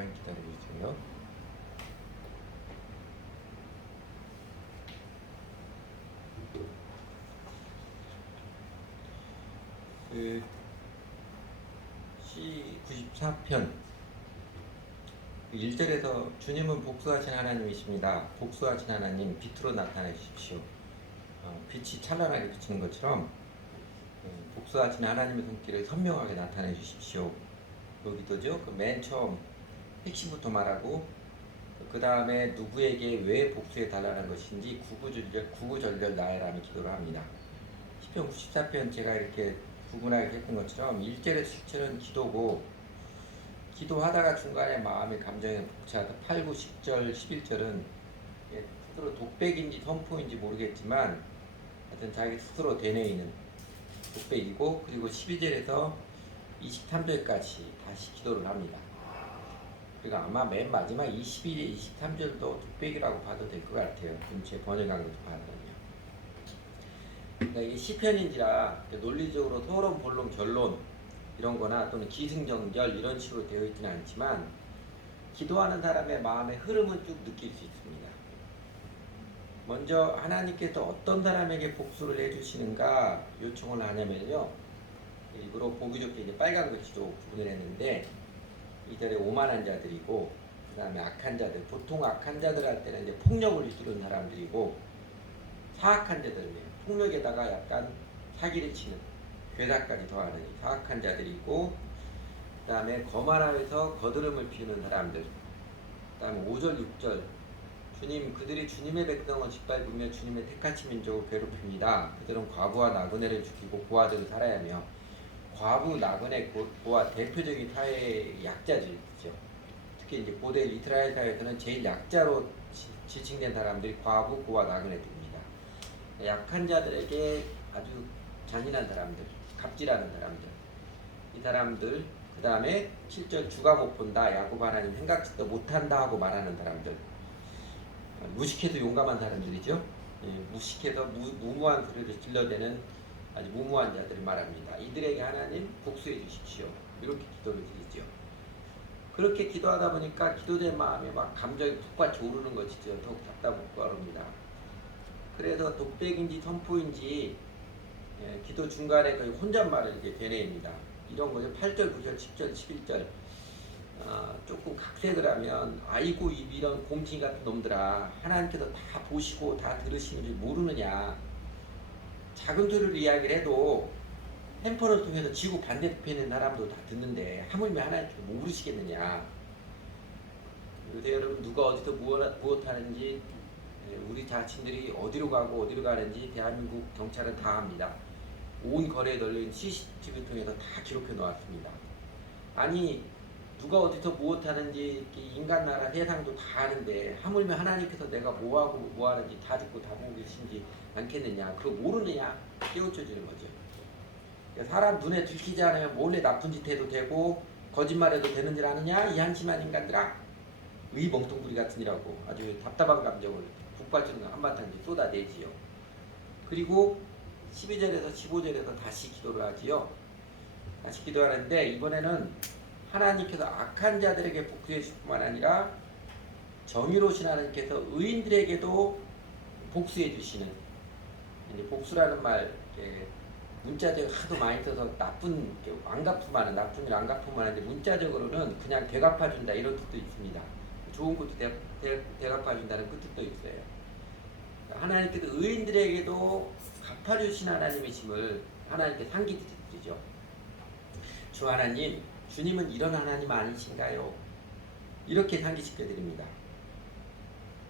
잠깐만 기다려주세요. 그 C94편 1절에서 주님은 복수하신 하나님이십니다. 복수하신 하나님 빛으로 나타내 주십시오. 빛이 찬란하게 비치는 것처럼 복수하신 하나님의 손길을 선명하게 나타내 주십시오. 여기도죠. 그 맨 처음 핵심부터 말하고 그 다음에 누구에게 왜 복수해 달라는 것인지 구구절절 나열하며 기도를 합니다. 시편 94편 제가 이렇게 구분하게 했던 것처럼 1절에서 7절은 기도고, 기도하다가 중간에 마음의 감정이 벅차서 8, 9, 10절, 11절은 스스로 독백인지 선포인지 모르겠지만 하여튼 자기 스스로 되뇌이는 독백이고, 그리고 12절에서 23절까지 다시 기도를 합니다. 그러니까 아마 맨 마지막 21절, 23절도 독백이라고 봐도 될 것 같아요. 제 번역한것도 봐도요. 그러니까 이게 시편인지라 논리적으로 토론, 본론, 결론 이런 거나 또는 기승전결 이런 식으로 되어 있지는 않지만 기도하는 사람의 마음의 흐름은 쭉 느낄 수 있습니다. 먼저 하나님께서 어떤 사람에게 복수를 해주시는가 요청을 하냐면요, 일부러 보기 좋게 이제 빨간 글씨로 구분을 했는데, 이들의 오만한 자들이고, 그 다음에 악한 자들, 보통 악한 자들 할 때는 이제 폭력을 휘두른 사람들이고, 사악한 자들이에요. 폭력에다가 약간 사기를 치는, 괴사까지 더하는 사악한 자들이고, 그 다음에 거만함에서 거드름을 피우는 사람들, 그 다음에 5절 6절 주님, 그들이 주님의 백성을 짓밟으며 주님의 택하신 민족을 괴롭힙니다. 그들은 과부와 나그네를 죽이고 고아들을 살아야 하며, 과부, 나그네, 고아 대표적인 사회의 약자들이죠. 특히 이제 고대 이스라엘 사회에서는 제일 약자로 지칭된 사람들이 과부, 고아, 나그네들입니다. 약한 자들에게 아주 잔인한 사람들, 갑질하는 사람들, 이 사람들, 그 다음에 7절 주가 못 본다, 야곱 하나님 생각지도 못한다 하고 말하는 사람들, 무식해도 용감한 사람들이죠. 무식해서 무모한 소리를 질러대는 아주 무모한 자들을 말합니다. 이들에게 하나님 복수해 주십시오. 이렇게 기도를 드리죠. 그렇게 기도하다 보니까 기도된 마음에 막 감정이 북받쳐 오르는 것이죠. 더욱 답답하고 어렵니다. 그래서 독백인지 선포인지 기도 중간에 거의 혼잣말을 이렇게 되뇌입니다. 이런 거죠. 8절, 9절, 10절, 11절 조금 각색을 하면, 아이고 이런 곰탱이 같은 놈들아, 하나님께서 다 보시고 다 들으시는 줄 모르느냐. 작은 소리로 이야기를 해도 햄퍼를 통해서 지구 반대편에 있는 사람도 다 듣는데 하물며 하나님께서 모르시겠느냐. 요새 여러분 누가 어디서 무엇 하는지, 우리 자신들이 어디로 가고 어디로 가는지 대한민국 경찰은 다 합니다. 온 거리에 널려있는 CCTV를 통해서 다 기록해 놓았습니다. 아니 누가 어디서 무엇 하는지 인간 나라 세상도 다 아는데 하물며 하나님께서 내가 뭐하고 뭐하는지 다 듣고 다 보고 계신지 않겠느냐. 그거 모르느냐. 깨우쳐 주는 거죠. 그러니까 사람 눈에 들키지 않으면 몰래 나쁜 짓 해도 되고 거짓말해도 되는 줄 아느냐, 이 한심한 인간들아. 의 멍텅구리 같으니라고 아주 답답한 감정을 북받치는 한바탕 쏟아내지요. 그리고 12절에서 15절에서 다시 기도를 하지요. 다시 기도하는데 이번에는 하나님께서 악한 자들에게 복수해 줄 뿐만 아니라 정의로우신 하나님께서 의인들에게도 복수해 주시는, 이제 복수라는 말 문자적으로 하도 많이 써서 나쁜 안 갚음하는, 나쁜 일 안 갚음하는데 문자적으로는 그냥 되갚아준다 이런 뜻도 있습니다. 좋은 것도 되갚아준다는 그 뜻도 있어요. 하나님께서 의인들에게도 갚아주신 하나님이심을 하나님께 상기드리죠. 주 하나님, 주님은 이런 하나님 아니신가요? 이렇게 상기시켜드립니다.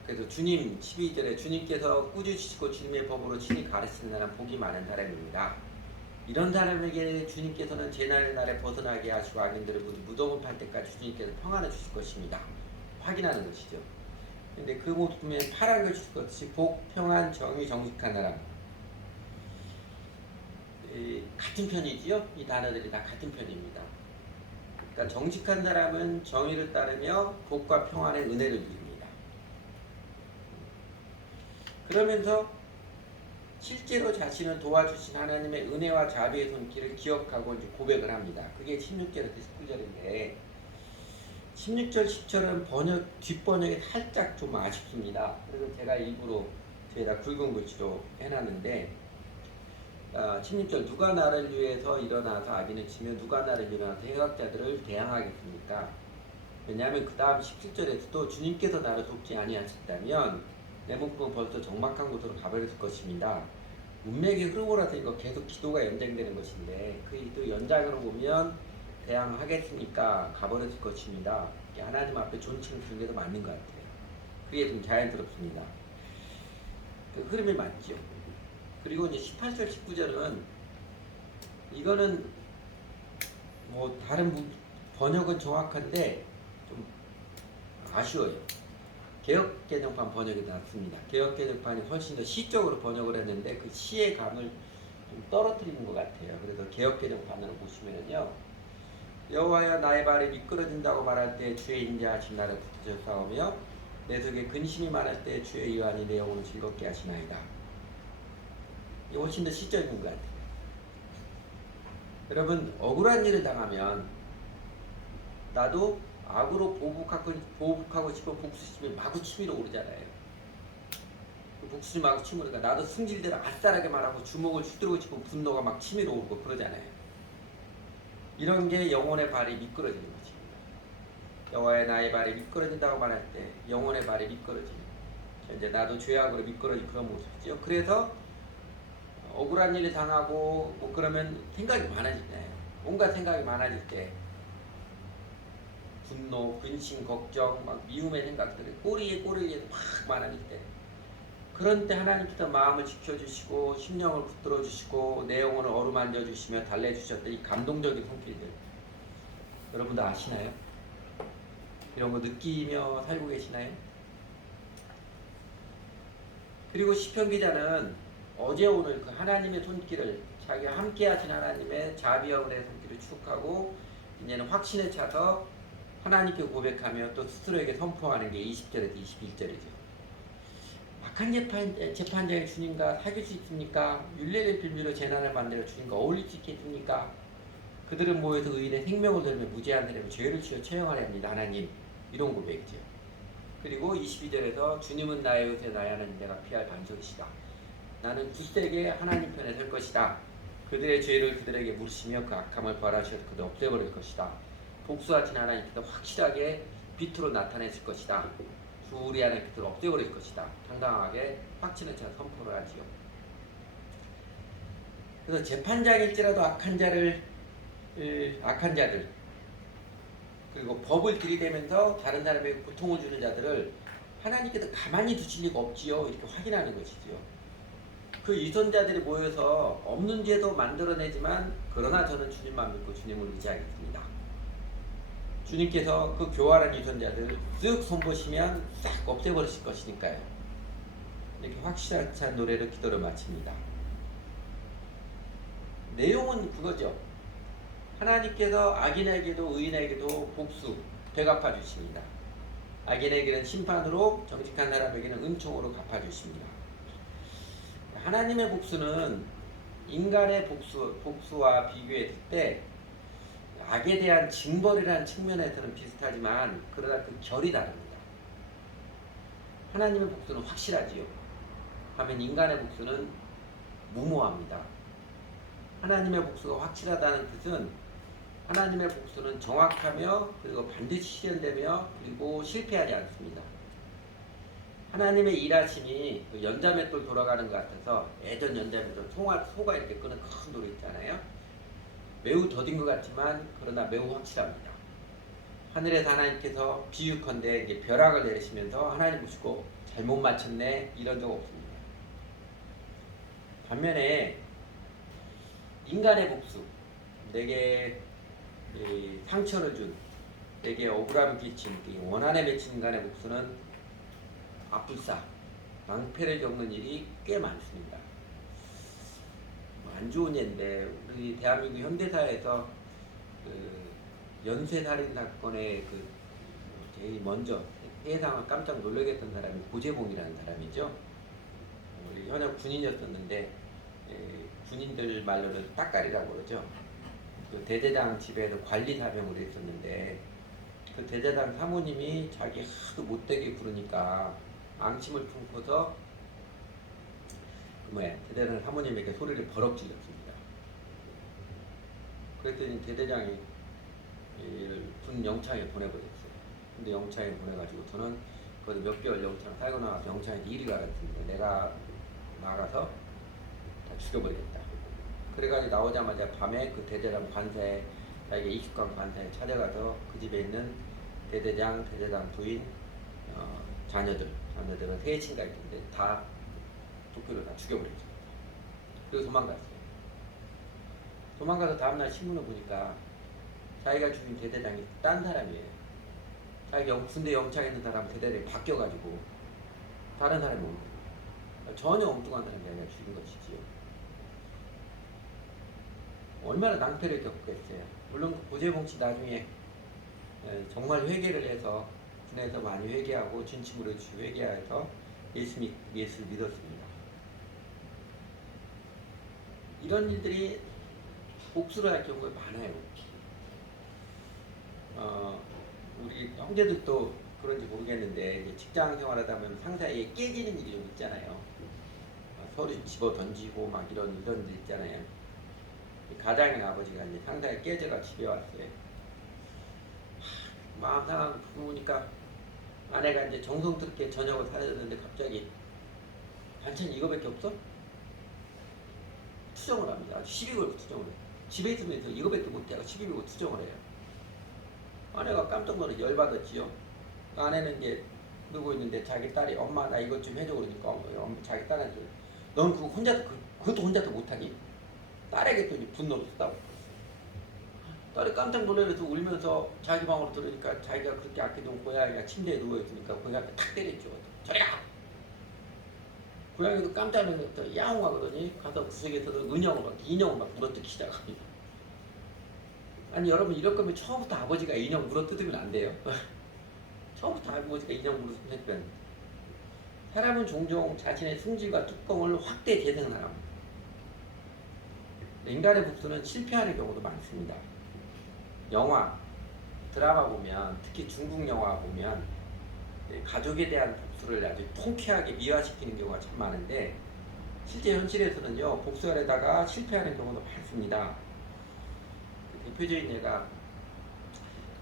그래서 주님 12절에 주님께서 꾸짖으시고 주님의 법으로 친히 가르치는 사람 복이 많은 사람입니다. 이런 사람에게 주님께서는 재난의 날에 벗어나게 하시고 악인들을 모두 무덤을 팔 때까지 주님께서 평안을 주실 것입니다. 확인하는 것이죠. 근데 그 모습에 파란 걸 주실 것이 복, 평안, 정의, 정직한 사람. 같은 편이지요? 이 단어들이 다 같은 편입니다. 그러니까 정직한 사람은 정의를 따르며 복과 평안의 은혜를 누립니다. 그러면서 실제로 자신을 도와주신 하나님의 은혜와 자비의 손길을 기억하고 이제 고백을 합니다. 그게 16절에서 19절인데, 16절, 10절은 뒷번역이 살짝 좀 아쉽습니다. 그래서 제가 일부러 뒤에다 굵은 글씨로 해놨는데, 16절 누가 나를 위해서 일어나서 악인을 치며 누가 나를 일어나서 해각자들을 대항하겠습니까? 왜냐하면 그 다음 17절에서도 주님께서 나를 돕지 아니하셨다면 내 목숨은 벌써 적막한 곳으로 가버렸을 것입니다. 문맥이 흐르고라서 이거 계속 기도가 연장되는 것인데 그 기도 연장으로 보면 대항하겠습니까? 가버렸을 것입니다. 하나님 앞에 존칭을 주는 게 더 맞는 것 같아요. 그게 좀 자연스럽습니다. 그 흐름이 맞죠. 그리고 이제 18절, 19절은 이거는 뭐 다른 번역은 정확한데 좀 아쉬워요. 개혁개정판 번역이 낫습니다. 개혁개정판이 훨씬 더 시적으로 번역을 했는데 그 시의 감을 좀 떨어뜨리는 것 같아요. 그래서 개혁개정판으로 보시면요, 여호와여 나의 발이 미끄러진다고 말할 때 주의 인자하심 나를 붙드셔 싸우며 내 속에 근심이 많을 때 주의 유한이 내 영혼을 즐겁게 하시나이다. 이게 훨씬 더 시적인 것 같아요. 여러분, 억울한 일을 당하면 나도 악으로 보복하고 싶어 복수심이 마구 치밀어 오르잖아요. 그 복수심이 마구 치밀으니까 나도 승질대로 아싸라게 말하고 주먹을 휘두르고 싶은 분노가 막 치밀어 오르고 그러잖아요. 이런 게 영혼의 발이 미끄러지는 거지. 여호와의 나의 발이 미끄러진다고 말할 때 영혼의 발이 미끄러지는, 이제 나도 죄악으로 미끄러진 그런 모습이죠. 그래서 억울한 일을 당하고 뭐 그러면 생각이 많아질 때, 온갖 생각이 많아질 때 분노, 근심, 걱정, 막 미움의 생각들이 꼬리에 막 많아질 때, 그런 때 하나님께서 마음을 지켜주시고 심령을 붙들어 주시고 내 영혼을 어루만져 주시며 달래주셨던 이 감동적인 손길들, 여러분도 아시나요? 이런 거 느끼며 살고 계시나요? 그리고 시편 기자는 어제 오늘 그 하나님의 손길을, 자기와 함께 하신 하나님의 자비와 은혜의 손길을 추억하고 이제는 확신에 차서 하나님께 고백하며 또 스스로에게 선포하는 게 20절에서 21절이죠. 악한 재판장의 주님과 사귈 수 있습니까? 율례를 빌미로 재난을 만들어 주님과 어울릴 수 있겠습니까? 그들은 모여서 의인의 생명을 들며 무죄한 사람의 죄를 지어 처형하려 합니다. 하나님, 이런 고백이죠. 그리고 22절에서 주님은 나의 요새 나의 하나님, 내가 피할 반석이시다. 나는 굳세게 하나님 편에 설 것이다. 그들의 죄를 그들에게 물으시며 그 악함을 벌하셔서 그들 없애버릴 것이다. 복수하신 하나님께서 확실하게 빛으로 나타내실 것이다. 우리 안에 그들을 없애버릴 것이다. 당당하게 확신을 차 선포를 하지요. 그래서 재판장일지라도 악한 자들 그리고 법을 들이대면서 다른 사람에게 고통을 주는 자들을 하나님께서 가만히 두실 리가 없지요. 이렇게 확인하는 것이지요. 그 유선자들이 모여서 없는 죄도 만들어내지만 그러나 저는 주님만 믿고 주님을 의지하겠습니다. 주님께서 그 교활한 유선자들을 쓱 손보시면 싹 없애버리실 것이니까요. 이렇게 확실한 노래로 기도를 마칩니다. 내용은 그거죠. 하나님께서 악인에게도 의인에게도 복수, 되갚아 주십니다. 악인에게는 심판으로, 정직한 사람에게는 은총으로 갚아주십니다. 하나님의 복수는 인간의 복수와 비교했을 때 악에 대한 징벌이라는 측면에서는 비슷하지만 그러나 그 결이 다릅니다. 하나님의 복수는 확실하지요. 하면 인간의 복수는 무모합니다. 하나님의 복수가 확실하다는 뜻은 하나님의 복수는 정확하며 그리고 반드시 실현되며 그리고 실패하지 않습니다. 하나님의 일하심이 연자맷돌 돌아가는 것 같아서, 예전 연자맷돌 소가 이렇게 끄는 큰 돌이 있잖아요. 매우 더딘 것 같지만 그러나 매우 확실합니다. 하늘에서 하나님께서 비유컨대 이제 벼락을 내리시면서 하나님 보시고 잘못 맞췄네 이런 적 없습니다. 반면에 인간의 복수, 내게 상처를 준, 내게 억울함을 끼친 원한에 맺힌 인간의 복수는 압불사, 망패를 겪는 일이 꽤 많습니다. 안 좋은 예인데 우리 대한민국 현대사에서 그 연쇄살인 사건의 그 제일 먼저 세상을 깜짝 놀라게 했던 사람이 고재봉이라는 사람이죠. 우리 현역 군인이었었는데 군인들 말로는 따까리라고 그러죠. 그 대대장 집에서 관리 사병으로 있었는데 그 대대장 사모님이 자기 하도 못되게 부르니까 앙심을 품고서 그 뭐야 대대장 사모님에게 소리를 버럭 질렀습니다. 그랬더니 대대장이 군 영창에 보내버렸어요. 근데 영창에 보내가지고 저는 거기 몇 개월 영창 살고 나와서 영창에 일이 가르쳤는데 내가 나가서 다 죽여버리겠다. 그래가지고 나오자마자 밤에 그 대대장 관사에 자기가 이식관 관사에 찾아가서 그 집에 있는 대대장 부인 자녀들은 세 친가 있는데 다 도끼로 다 죽여버렸죠. 그리고 도망갔어요. 도망가서 다음날 신문을 보니까 자기가 죽인 대대장이 딴 사람이에요. 자기 군대 영창에 있는 사람 대대장이 바뀌어가지고 다른 사람이 온 거예요. 전혀 엉뚱한 사람이 아니라 죽인 것이지요. 얼마나 낭패를 겪겠어요. 물론 고재봉 씨 나중에 정말 회개를 해서 군에서 많이 회개하고 진심으로 회개해서 예수 믿었습니다. 이런 일들이 복수를 할 경우가 많아요. 우리 형제들도 그런지 모르겠는데 이제 직장 생활하다 보면 상사에게 깨지는 일이 좀 있잖아요. 서류 집어 던지고 막 이런 일 있잖아요. 가장의 아버지가 이제 상사에 깨져가 집에 왔어요. 마음 상하고 부으니까 아내가 이제 정성스럽게 저녁을 사줬는데 갑자기 반찬 이거밖에 없어? 투정을 합니다. 시비 걸고 투정을 해요. 집에 있으면서 이거밖에 못하고 시비 걸고 투정을 해요. 아내가 깜짝 놀라 열받았지요. 아내는 이제 누구 있는데 자기 딸이 엄마 나 이것 좀 해줘 그러니까 자기 딸한테 넌 그거 그것도 혼자도 못하니? 딸에게 또 분노를 쏟아붓고 딸이 깜짝 놀라서 울면서 자기 방으로 들으니까 자기가 그렇게 아끼던 고양이가 침대에 누워있으니까 고양이한테 탁 때렸죠. 저리가! 고양이도 깜짝 놀라서 야옹하거든요. 가서 구석에서도 인형을 막 물어뜯기 시작합니다. 아니 여러분 이럴 거면 처음부터 아버지가 인형 물어뜯으면 안 돼요. 처음부터 아버지가 인형 물어뜯으면 사람은 종종 자신의 승질과 뚜껑을 확대 재생합니다. 인간의 복수는 실패하는 경우도 많습니다. 영화, 드라마 보면 특히 중국 영화 보면 가족에 대한 복수를 아주 통쾌하게 미화시키는 경우가 참 많은데 실제 현실에서는요 복수하려다가 실패하는 경우도 많습니다. 대표적인 예가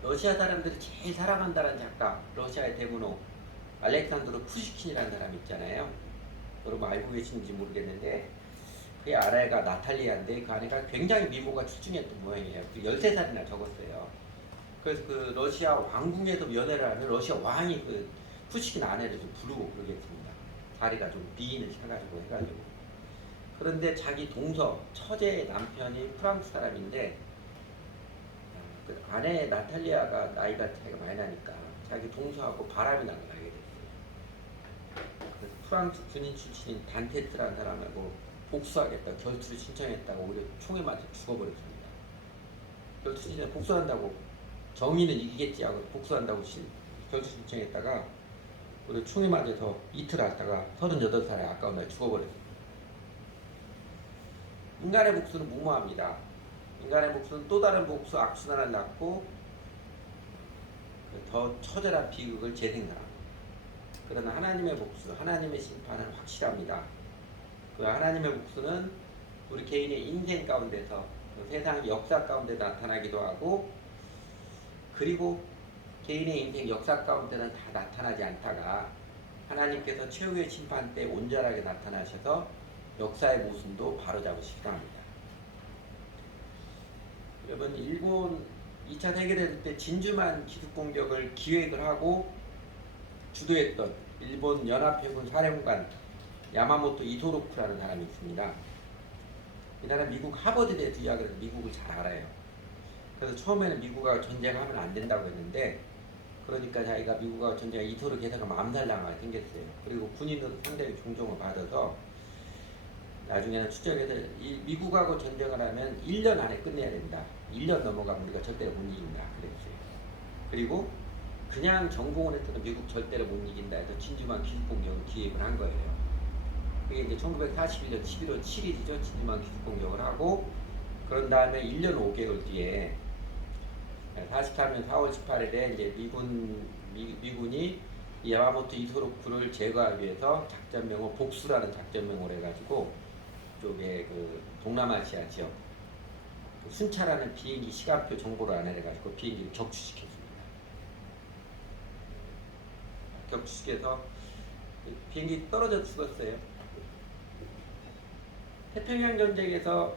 러시아 사람들이 제일 사랑한다는 작가 러시아의 대문호 알렉산드로 푸시킨이라는 사람이 있잖아요. 여러분 알고 계시는지 모르겠는데 그의 아내가 나탈리아인데 그 아내가 굉장히 미모가 출중했던 모양이에요. 그 13살이나 적었어요. 그래서 그 러시아 왕궁에서 연애를 하면 러시아 왕이 그 푸시킨 아내를 좀 부르고 그러겠습니다. 다리가 좀 비인을 샤가지고 해가지고. 그런데 자기 동서 처제의 남편이 프랑스 사람인데 그 아내 나탈리아가 나이가 차이가 많이 나니까 자기 동서하고 바람이 나게 됐어요. 그래서 프랑스 군인 출신인 단테스라는 사람하고 복수하겠다 결투를 신청했다가 오히려 총에 맞아 죽어버렸습니다. 결투 신청에 복수한다고 정의는 이기겠지 하고 복수한다고 결투 신청했다가 오히려 총에 맞아서 이틀 하다가 38살에 아까운 날 죽어버렸습니다. 인간의 복수는 무모합니다. 인간의 복수는 또 다른 복수 악순환을 낳고 더 처절한 비극을 재생합니다. 그러나 하나님의 복수, 하나님의 심판은 확실합니다. 그 하나님의 복수는 우리 개인의 인생 가운데서 세상 역사 가운데 나타나기도 하고 그리고 개인의 인생 역사 가운데는 다 나타나지 않다가 하나님께서 최후의 심판 때 온전하게 나타나셔서 역사의 모순도 바로잡으시기도 합니다. 여러분 일본 2차 세계대전 때 진주만 기습공격을 기획을 하고 주도했던 일본 연합해군 사령관 야마모토 이소로쿠라는 사람이 있습니다. 이 사람 미국 하버드대에서 유학을 해서 미국을 잘 알아요. 그래서 처음에는 미국하고 전쟁하면 안 된다고 했는데 그러니까 자기가 미국하고 전쟁에 이토록 계속하면 암살당하게 생겼어요. 그리고 군인으로 상당히 존경을 받아서 나중에는 추적해서 미국하고 전쟁을 하면 1년 안에 끝내야 된다. 1년 넘어가면 우리가 절대로 못 이긴다. 그랬어요. 그리고 그냥 전공을 했더니 미국 절대로 못 이긴다 해서 진주만 기습공격을 기획을 한 거예요. 그게 이제 1941년 11월 7일이죠. 진주만 기습공격을 하고 그런 다음에 1년 5개월 뒤에 44년 4월 18일에 이제 미군이 이 야마모토 이소로쿠를 제거하기 위해서 작전명을 복수라는 작전명을 해가지고 쪽에 그 동남아시아 지역 그 순차라는 비행기 시간표 정보를 안해가지고 비행기를 격추시켰습니다. 격추시켜서 비행기 떨어져 죽었어요. 태평양 전쟁에서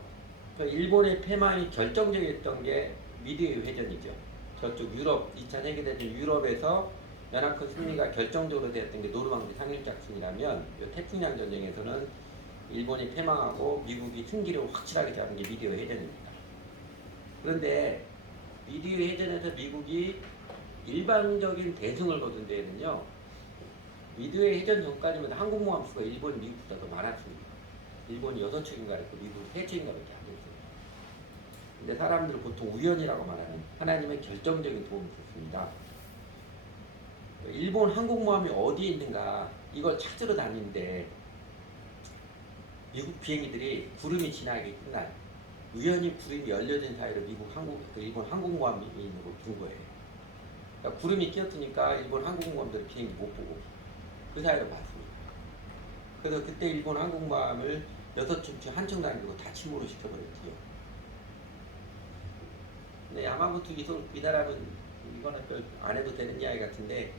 그 일본의 패망이 결정적이었던 게 미드웨이 회전이죠. 저쪽 유럽 2차 세계대전 유럽에서 연합군 승리가 결정적으로 되었던 게 노르망디 상륙작전이라면 이 태평양 전쟁에서는 일본이 패망하고 미국이 승기를 확실하게 잡은 게 미드웨이 회전입니다. 그런데 미드웨이 회전에서 미국이 일방적인 대승을 거둔 데에는요, 미드웨이 회전 전까지만 항공모함 수가 일본 미국보다 더 많았습니다. 일본이 6척인가 했고 미국이 3척인가 밖에 안 됐어요. 근데 사람들은 보통 우연이라고 말하는 하나님의 결정적인 도움이 있었습니다. 일본 항공모함이 어디에 있는가 이걸 찾으러 다니는데 미국 비행기들이 구름이 지나게 끝나요. 우연히 구름이 열려진 사이로 일본 항공모함이 있는 걸 본 거예요. 그러니까 구름이 끼었으니까 일본 항공모함들은 비행기 못 보고 그 사이로 봤습니다. 그래서 그때 일본 항공모함을 6척 한 척 남기고 다 침몰을 시켜버렸지요. 근데 야마모토 이 사람은 이거는 별 안 해도 되는 이야기 같은데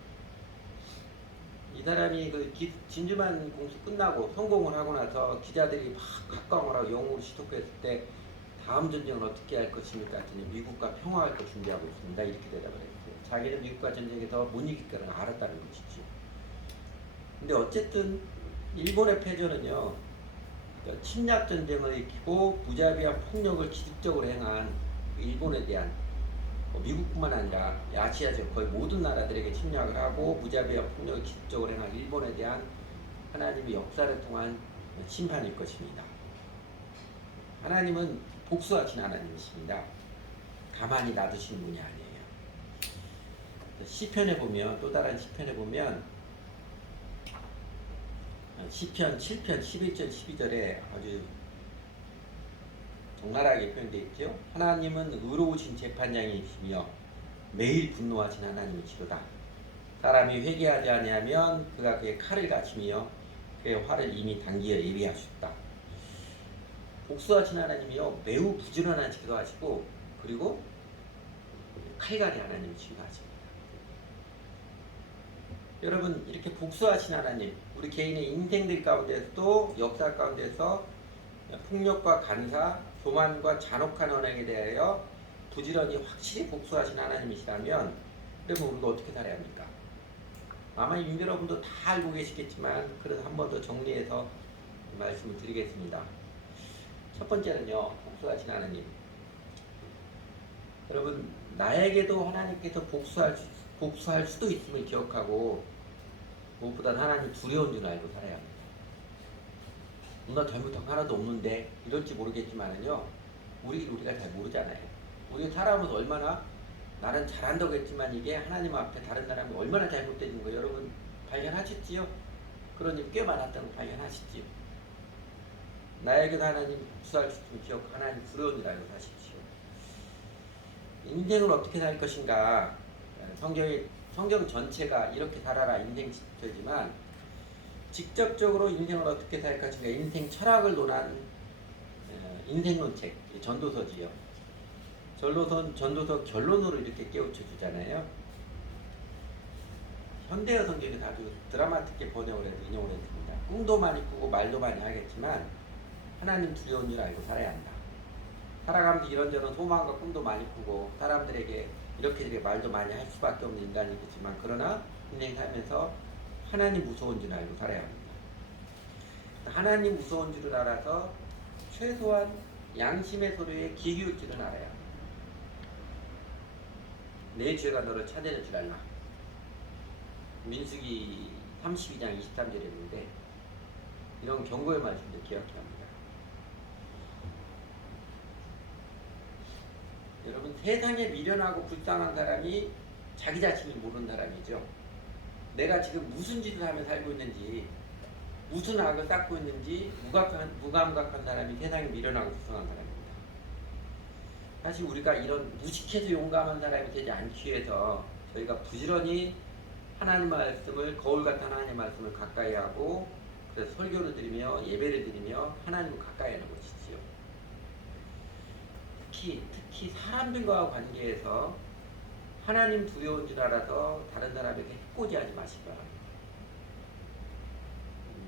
이 사람이 그 진주만 공수 끝나고 성공을 하고 나서 기자들이 막 각광을 하고 영웅으로 시독했을 때 다음 전쟁을 어떻게 할 것입니까? 했더니 미국과 평화할 거 준비하고 있습니다. 이렇게 대답을 했어요. 자기는 미국과 전쟁에서 못 이길 거를 알았다는 것이죠. 근데 어쨌든 일본의 패전은요, 침략 전쟁을 일으키고 무자비한 폭력을 지속적으로 행한 일본에 대한 미국뿐만 아니라 아시아 지역 거의 모든 나라들에게 침략을 하고 무자비한 폭력을 지속적으로 행한 일본에 대한 하나님의 역사를 통한 심판일 것입니다. 하나님은 복수하신 하나님이십니다. 가만히 놔두시는 분이 아니에요. 시편에 보면 또 다른 시편에 보면 시편 7편 11절 12절에 아주 적나라하게 표현되어 있죠. 하나님은 의로우신 재판장이시며 매일 분노하신 하나님이시로다. 사람이 회개하지 아니하면 그가 그의 칼을 가시며 그의 화를 이미 당기어 예비하셨다. 복수하신 하나님이요 매우 부지런하시기도 하시고 그리고 칼갈이 하나님이시기도 하십니다. 여러분 이렇게 복수하신 하나님 우리 개인의 인생들 가운데서도 역사 가운데서 폭력과 간사 교만과 잔혹한 언행에 대하여 부지런히 확실히 복수하신 하나님이시라면 그러면 우리가 어떻게 살아야 합니까? 아마 여러분도 다 알고 계시겠지만 그래도 한 번 더 정리해서 말씀을 드리겠습니다. 첫 번째는요, 복수하신 하나님. 여러분 나에게도 하나님께서 복수할 수도 있음을 기억하고 무엇보다 하나님 두려운 줄 알고 살아야 합니다. 누가 잘못한 거 하나도 없는데 이럴지 모르겠지만은요, 우리가 잘 모르잖아요. 우리가 살아오면서 얼마나 나는 잘한다고 했지만 이게 하나님 앞에 다른 사람이 얼마나 잘못되는 거 여러분 발견하셨지요? 그런 일 꽤 많았다는 거 발견하셨지요? 나에게도 하나님 복수할 수 있으면 기억 하나님 두려운 줄 알고 사십시오. 인생을 어떻게 살 것인가? 성경 전체가 이렇게 살아라 인생 지표지만 직접적으로 인생을 어떻게 살 것인가 인생 철학을 논한 인생론책 전도서지요. 전도서 결론으로 이렇게 깨우쳐 주잖아요. 현대어 성경에서 아주 드라마틱하게 번역을 해서 인용을 했습니다. 꿈도 많이 꾸고 말도 많이 하겠지만 하나님 두려운 줄 알고 살아야 한다. 살아가면서 이런저런 소망과 꿈도 많이 꾸고 사람들에게 이렇게 말도 많이 할 수밖에 없는 인간이겠지만 그러나 인생 살면서 하나님 무서운 줄 알고 살아야 합니다. 하나님 무서운 줄을 알아서 최소한 양심의 소리에 귀 기울 줄은 알아야 합니다. 내 죄가 너를 찾아낼 줄 알라. 민수기 32장 23절에 있는데 이런 경고의 말씀도 기억해야 합니다. 여러분 세상에 미련하고 불쌍한 사람이 자기 자신을 모르는 사람이죠. 내가 지금 무슨 짓을 하며 살고 있는지 무슨 악을 쌓고 있는지 무감각한 사람이 세상에 미련하고 불쌍한 사람입니다. 사실 우리가 이런 무식해서 용감한 사람이 되지 않기 위해서 저희가 부지런히 하나님 말씀을, 거울 같은 하나님 말씀을 가까이 하고, 그래서 설교를 드리며 예배를 드리며 하나님을 가까이 하는 것이지요. 특히 사람들과 관계에서 하나님 두려운 줄 알아서 다른 사람에게 해코지하지 마시기 바랍니다.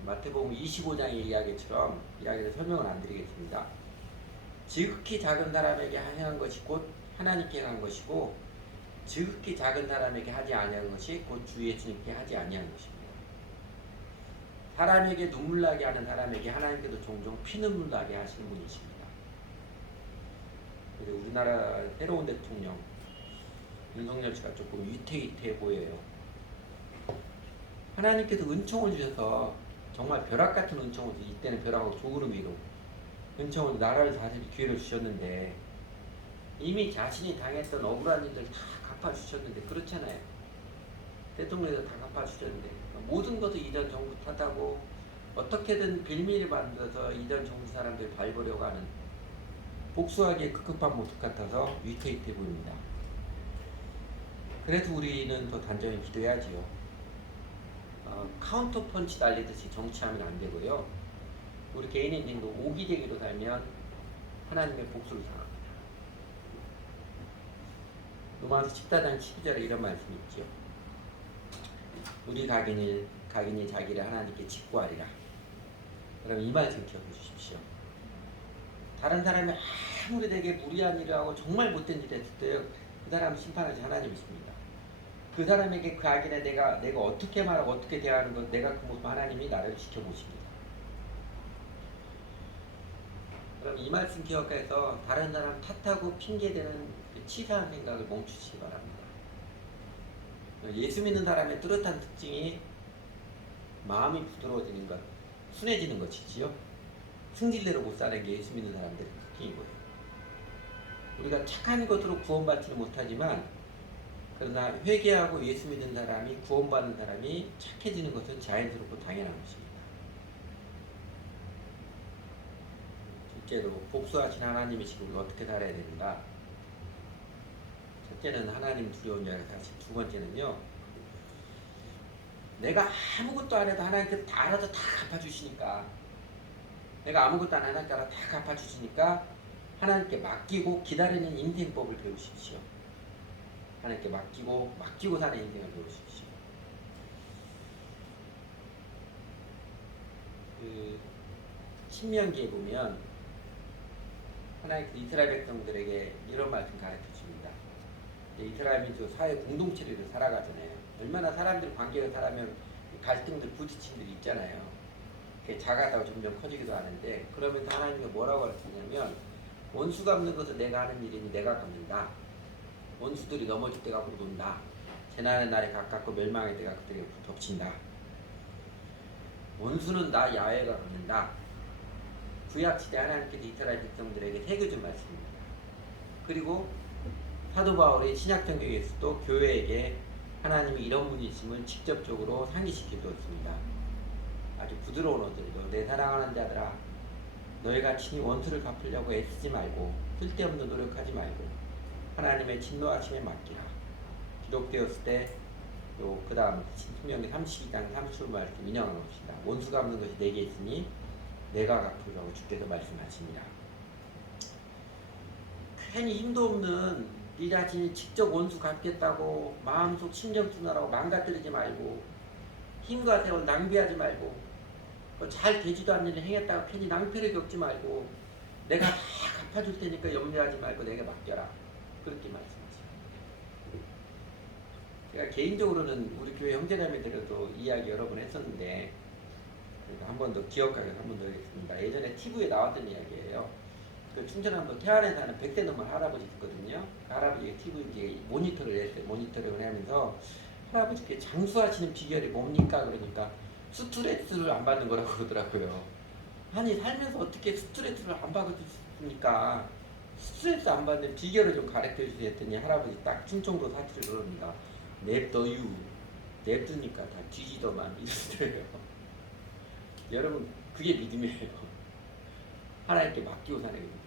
마태복음 25장의 이야기를 설명을 안 드리겠습니다. 지극히 작은 사람에게 행한 것이 곧 하나님께 행한 것이고, 지극히 작은 사람에게 하지 아니한 것이 곧 주 예수님께 하지 아니한 것입니다. 사람에게 눈물 나게 하는 사람에게 하나님께도 종종 피눈물 나게 하시는 분이십니다. 우리나라 새로운 대통령 윤석열 씨가 조금 위태위태해 보여요. 하나님께서 은총을 주셔서 정말 벼락 같은 은총을 주셔서, 이때는 벼락하고 좋은 의미로 은총을, 나라를 다스릴 기회를 주셨는데 이미 자신이 당했던 억울한 일들 다 갚아주셨는데, 그렇잖아요. 대통령에서 다 갚아주셨는데 모든 것을 이전 정부 탓하고 어떻게든 빌미를 만들어서 이전 정부 사람들 밟으려고 하는 복수하기에 급급한 모습 같아서 위태위태 보입니다. 그래서 우리는 더 단정히 기도해야지요. 카운터 펀치 날리듯이 정치하면 안 되고요. 우리 개인 인생도 오기대기로 살면 하나님의 복수를 당합니다. 로마서 14장 12절에 이런 말씀이 있죠. 우리 각인이 자기를 하나님께 직구하리라. 그럼 이 말씀 기억해 주십시오. 다른 사람이 아무리 되게 무리한 일을 하고 정말 못된 일을 했을 때 그 사람 심판하시 하나님이십니다. 그 사람에게 그 악인에 내가 어떻게 말하고 어떻게 대하는 것, 내가 그 모습 하나님이 나를 지켜보십니다. 그럼 이 말씀 기억해서 다른 사람 탓하고 핑계대는 그 치사한 생각을 멈추시기 바랍니다. 예수 믿는 사람의 뚜렷한 특징이 마음이 부드러워지는 것, 순해지는 것이지요. 승질대로 못 사는 게 예수 믿는 사람들의 특징이고요. 우리가 착한 것으로 구원받지는 못하지만, 그러나 회개하고 예수 믿는 사람이, 구원받는 사람이 착해지는 것은 자연스럽고 당연한 것입니다. 둘째로, 복수하신 하나님이시고 우리가 어떻게 살아야 되는가? 첫째는 하나님 두려운 자가 사실, 두 번째는요, 내가 아무것도 안 해도 하나님께서 다 알아서 다 갚아주시니까, 내가 아무것도 안 하니까 다 갚아주시니까 하나님께 맡기고 기다리는 인생법을 배우십시오. 하나님께 맡기고 사는 인생을 배우십시오. 신명기에 보면 하나님께서 이스라엘 백성들에게 이런 말씀 가르쳐 줍니다. 이스라엘 민족 사회 공동체를 살아가잖아요. 얼마나 사람들 관계가 살아면 갈등들, 부딪힘들이 있잖아요. 그게 작아다가 점점 커지기도 하는데, 그러면서 하나님이 뭐라고 가르치냐면, 원수 갚는 것은 내가 하는 일이니 내가 갚는다. 원수들이 넘어질 때가 곧 온다. 재난의 날이 가깝고 멸망의 때가 그들에게 덮친다. 원수는 나 야훼가 갚는다. 구약시대 하나님께서 이스라엘 백성들에게 새겨준 말씀입니다. 그리고 사도 바울이 신약성경에서도 교회에게 하나님이 이런 분이심을 직접적으로 상기시켜 주었습니다. 아주 부드러운 어들로, 내 사랑하는 자들아, 너희가 친히 원수를 갚으려고 애쓰지 말고 쓸데없는 노력하지 말고 하나님의 진노하심에 맡기라. 기록되었을 때 또 그 다음 신명기 32장 30절 말씀 인용하는 것입니다. 원수 갚는 것이 내게 있으니 내가 갚으라고 주께서 말씀하십니다. 괜히 힘도 없는 네 자신이 직접 원수 갚겠다고 마음속 신경 쓰느라고 망가뜨리지 말고, 힘과 세월 낭비하지 말고, 잘 되지도 않는 일을 행했다가 괜히 낭패를 겪지 말고, 내가 다 갚아줄 테니까 염려하지 말고 내게 맡겨라. 그렇게 말씀하십니다. 제가 개인적으로는 우리 교회 형제자매들도 이야기 여러 번 했었는데, 한 번 더 기억하게 한 번 더 하겠습니다. 예전에 TV에 나왔던 이야기예요. 그 충청남도 태안에 사는 100대 넘은 할아버지 있거든요. 그 할아버지가 TV에 모니터를 했어요. 모니터링을 하면서 할아버지께 장수하시는 비결이 뭡니까? 그러니까 스트레스를 안 받는 거라고 그러더라고요. 아니, 살면서 어떻게 스트레스를 안 받으십니까? 스트레스 안 받는 비결을 좀 가르쳐 주세요 했더니 할아버지 딱 충청도 사투리를 그럽니다. 냅둬유. 냅두니까 다 뒤지더만 이러더래요. 여러분, 그게 믿음이에요. 하나님께 맡기고 사는 게 믿음.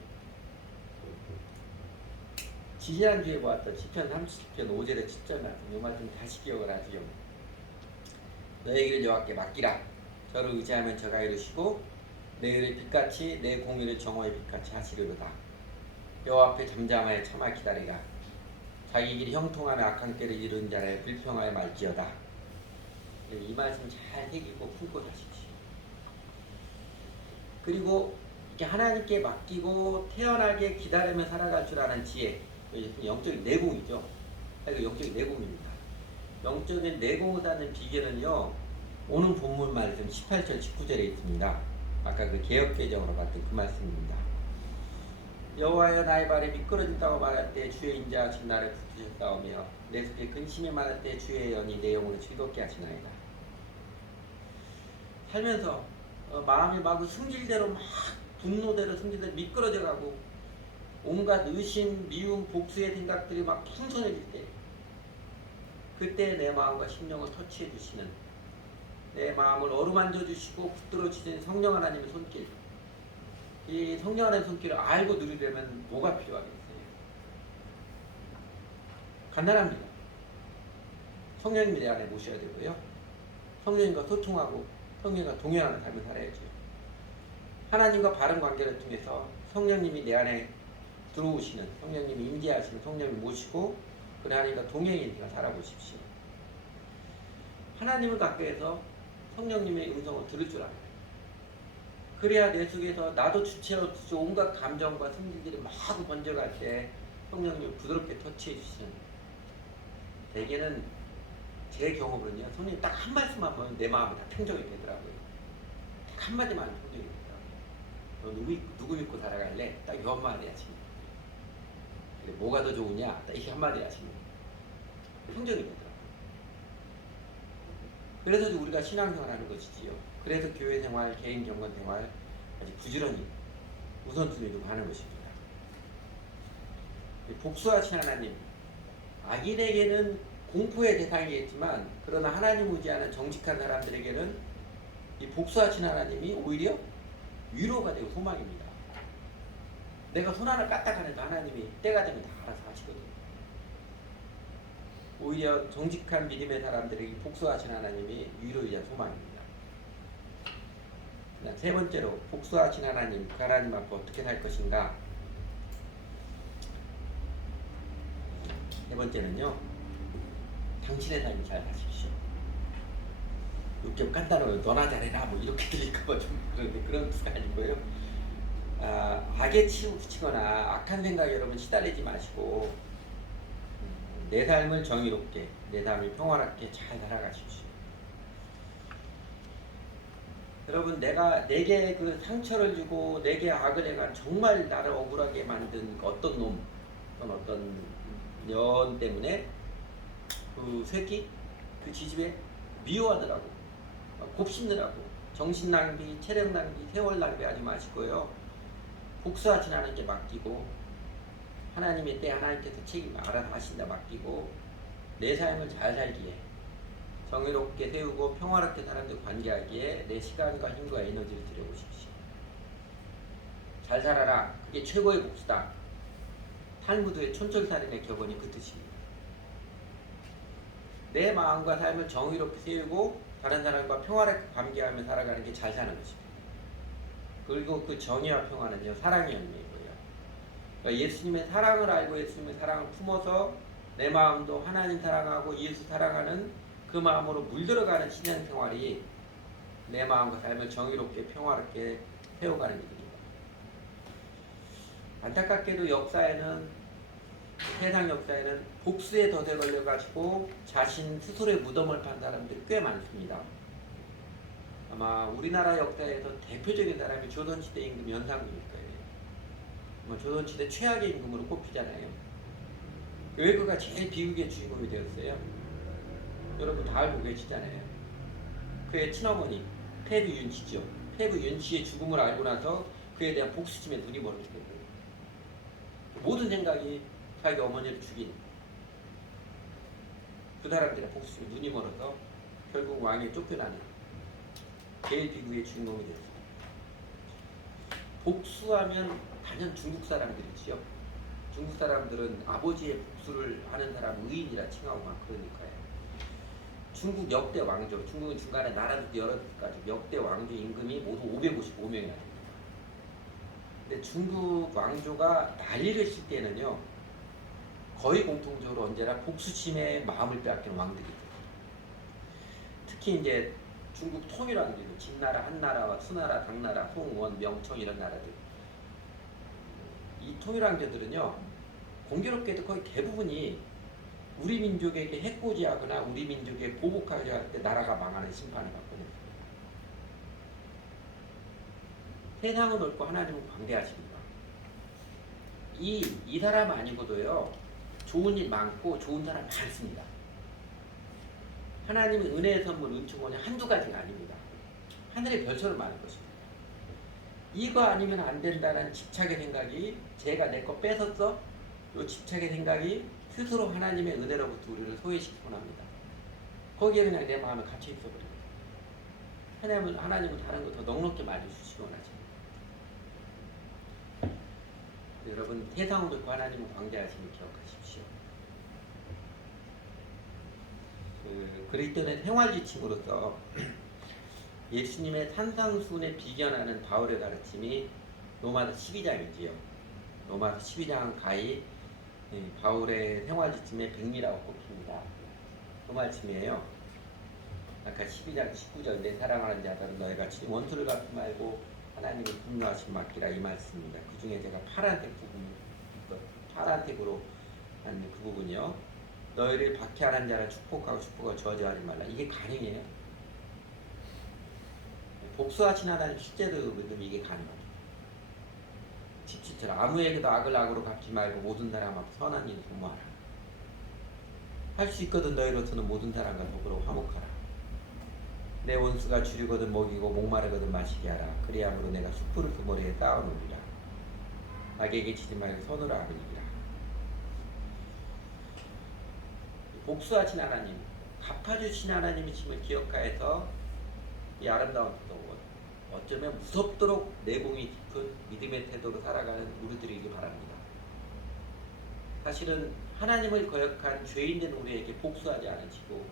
지지난주에 보았던 시편 37편 5절에 7절 말씀 이 말씀 다시 기억을 하시오. 너의 길을 여호와께 맡기라. 저를 의지하면 저가 이루시고 내 일을 빛같이 내 공의를 정오의 빛같이 하시리로다. 여호와 앞에 잠잠하여 참아 기다리라. 자기 길이 형통하며 악한 길을 이루는 자를 불평하여 말지어다. 이 말씀 잘 새기고 품고 사십시오. 그리고 이렇게 하나님께 맡기고 태연하게 기다리며 살아갈 줄 아는 지혜, 영적인 내공이죠. 이거 영적인 내공입니다. 영적인 내공을 갖는 비결은요, 오는 본문 말씀 18절 19절에 있습니다. 아까 그 개역개정으로 봤던 그 말씀입니다. 여호와여 나의 발이 미끄러진다고 말할 때 주의 인자하신 나를 붙드셨사오며 내 속에 근심이 많을 때 주의 연이 내 영혼을 즐겁게 하시나이다. 살면서 마음이 막 승질대로 막 분노대로 승질대로 미끄러져가고 온갖 의심, 미움, 복수의 생각들이 막 풍성해질 때 그때 내 마음과 심령을 터치해 주시는 내 마음을 어루만져 주시고 붙들어 주시는 성령 하나님의 손길, 이 성령 하나님의 손길을 알고 누리려면 뭐가 필요하겠어요? 간단합니다. 성령님이 내 안에 모셔야 되고요. 성령님과 소통하고 성령님과 동행하는 삶을 살아야죠. 하나님과 바른 관계를 통해서 성령님이 내 안에 들어오시는, 성령님이 임재하시는 성령을 모시고 그 하나님과 동행인 인생을 살아보십시오. 하나님을 가까이서 성령님의 음성을 들을 줄 알아요. 그래야 내 속에서 나도 주체 없이 온갖 감정과 승질들이 막 번져갈 때 성령님이 부드럽게 터치해 주시는, 대개는 제 경험으로는요, 성령님 딱 한 말씀 하면 내 마음이 다 평정이 되더라고요. 딱 한마디만 하면 평정이 되더라고요. 너 누구 믿고 살아갈래? 딱 이 한마디 하십니다. 뭐가 더 좋으냐? 딱 이 한마디 하십니다. 평정이 되더라고요. 그래서 우리가 신앙생활 하는 것이지요. 그래서 교회 생활, 개인 경건 생활 아주 부지런히 우선순위 두고 하는 것입니다. 복수하신 하나님, 악인에게는 공포의 대상이겠지만 그러나 하나님 의지하는 정직한 사람들에게는 이 복수하신 하나님이 오히려 위로가 되고 소망입니다. 내가 손 하나 까딱하니까 하나님이 때가 되면 다 알아서 하시거든요. 오히려 정직한 믿음의 사람들에게 복수하신 하나님이 위로이자 소망입니다. 세 번째로 복수하신 하나님, 그 하나님 앞에 어떻게 살 것인가? 세 번째는요, 당신의 삶을 잘 사십시오. 이렇게 간단하게 너나 잘해라 뭐 이렇게 들릴까봐 좀 그런데 그런 뜻이 아니고요. 악에 치우치거나 악한 생각에 여러분 시달리지 마시고 내 삶을 정의롭게, 내 삶을 평화롭게 잘 살아가십시오. 여러분, 내게 그 상처를 주고 내게 악을 행한, 정말 나를 억울하게 만든 어떤 놈 또는 어떤 년 때문에 그 새끼, 그 지집에 미워하더라고, 곱씹느라고 정신 낭비, 체력 낭비, 세월 낭비하지 마시고요. 복수하진 않은 게 맡기고 하나님의 때 하나님께서 책임을 알아서 하신다 맡기고 내 삶을 잘 살기에, 정의롭게 세우고 평화롭게 사람들 관계하기에 내 시간과 힘과 에너지를 들여보십시오. 잘 살아라. 그게 최고의 복수다. 탈무드의 촌철살인의 격언이 그 뜻입니다. 내 마음과 삶을 정의롭게 세우고 다른 사람과 평화롭게 관계하며 살아가는 게 잘 사는 것입니다. 그리고 그 정의와 평화는요, 사랑의 열매이고요. 그러니까 예수님의 사랑을 알고 예수님의 사랑을 품어서 내 마음도 하나님 사랑하고 예수 사랑하는 그 마음으로 물들어가는 신앙생활이 내 마음과 삶을 정의롭게 평화롭게 세워가는 일입니다. 안타깝게도 세상 역사에는 복수의 덫에 걸려가지고 자신 스스로의 무덤을 판 사람들이 꽤 많습니다. 아마 우리나라 역사에서 대표적인 사람이 조선시대 임금 연산군일 거예요. 아마 조선시대 최악의 임금으로 꼽히잖아요. 왜 그가 제일 비극의 주인공이 되었어요? 여러분 다 알고 계시잖아요. 그의 친어머니 패부 윤씨죠. 패부 윤씨의 죽음을 알고 나서 그에 대한 복수심에 눈이 멀어지게 돼요. 모든 생각이 자기 어머니를 죽인 그 사람들의 복수심에 눈이 멀어서 결국 왕에 쫓겨나는 제일 비극의 주인공이 되었습니다. 복수하면 단연 중국 사람들이지요. 중국 사람들은 아버지의 복수를 하는 사람 의인이라 칭하고 막 그러니까요. 중국 역대 왕조, 중국은 중간에 나라도 여러 가지고 역대 왕조 임금이 모두 555명이나 됩니다. 근데 중국 왕조가 난리를 칠 때는요, 거의 공통적으로 언제나 복수심에 마음을 빼앗기는 왕들이죠. 특히 이제 중국 통일왕조도 진나라, 한나라와 수나라, 당나라, 송원, 명청 이런 나라들. 이 통일왕조들은요, 공교롭게도 거의 대부분이 우리 민족에게 해코지하거나 우리 민족에 보복하게 할 때 나라가 망하는 심판을 받거든요. 세상은 넓고 하나님은 광대하십니다. 이 사람 아니고도요, 좋은 일 많고 좋은 사람 많습니다. 하나님은 은혜의 선물, 은총원이 한두 가지가 아닙니다. 하늘의 별처럼 많은 것입니다. 이거 아니면 안 된다는 집착의 생각이, 제가 내 거 뺏었어? 이 집착의 생각이 스스로 하나님의 은혜로부터 우리를 소외시키곤 합니다. 거기에 그냥 내 마음에 갇혀 있어버립니다. 하나님은 다른 거 더 넉넉히 많이 주시곤 하십니다. 여러분, 세상을 듣고 하나님은 광대하심을 기억하십시오. 그리스도인의 생활지침으로서 예수님의 산상수훈에 비견하는 바울의 가르침이 로마서 12장이지요. 로마서 12장 가히 바울의 생활지침의 백미라고 꼽힙니다. 그 말씀이에요. 아까 12장 19절, 내 사랑하는 자들은 너희가 친히 원수를 갚지 말고 하나님의 분노하심 맡기라, 이 말씀입니다. 그 중에 제가 파란색으로 한 그 부분이요. 너희를 박해하는 자를 축복하고 축복을 저주하지 말라. 이게 가능해요? 복수하신 하나님 실제로 믿으면 이게 가능하죠. 17절, 아무에게도 악을 악으로 갚지 말고 모든 사람 앞에 선한 일을 도모하라. 할 수 있거든 너희로서는 모든 사람과 더불어 화목하라. 내 원수가 줄이거든 먹이고 목마르거든 마시게 하라. 그리함으로 내가 숯불을 그 머리에 쌓아놓으리라. 악에게 치지 말고 선으로 아뢰리라. 복수하신 하나님, 갚아주신 하나님이심을 기억하여서 이 아름다운 기도원, 어쩌면 무섭도록 내공이 깊은 믿음의 태도로 살아가는 우리들이기 바랍니다. 사실은 하나님을 거역한 죄인된 우리에게 복수하지 않으시고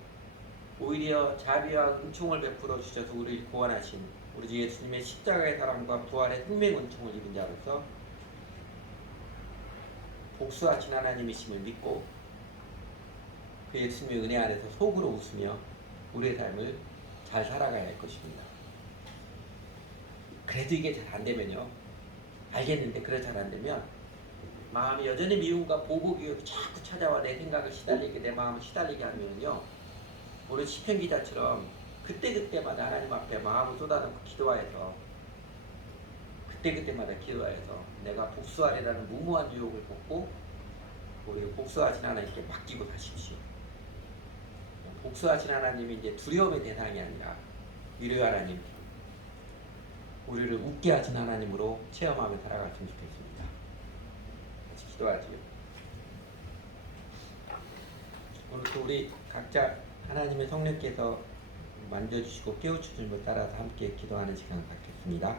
오히려 자비와 은총을 베풀어 주셔서 우리를 구원하신 우리 주 예수님의 십자가의 사랑과 부활의 생명 은총을 입은 자로서 복수하신 하나님이심을 믿고 그 예수님의 은혜 안에서 속으로 웃으며 우리의 삶을 잘 살아가야 할 것입니다. 그래도 이게 잘 안되면요, 알겠는데 그래 잘 안되면 마음이 여전히 미움과 보복이 자꾸 찾아와 내 생각을 시달리게, 내 마음을 시달리게 하면요, 오늘 시편 기자처럼 그때그때마다 하나님 앞에 마음을 쏟아놓고 기도하여서 그때그때마다 기도하여서 내가 복수하리라는 무모한 유혹을 벗고 우리 복수하신 하나님께 맡기고 사십시오. 복수하신 하나님이 이제 두려움의 대상이 아니라 위로의 하나님, 우리를 웃게 하신 하나님으로 체험하며 살아갔으면 좋겠습니다. 같이 기도하지요. 오늘도 우리 각자 하나님의 성령께서 만져주시고 깨우쳐주는 것 따라서 함께 기도하는 시간 갖겠습니다.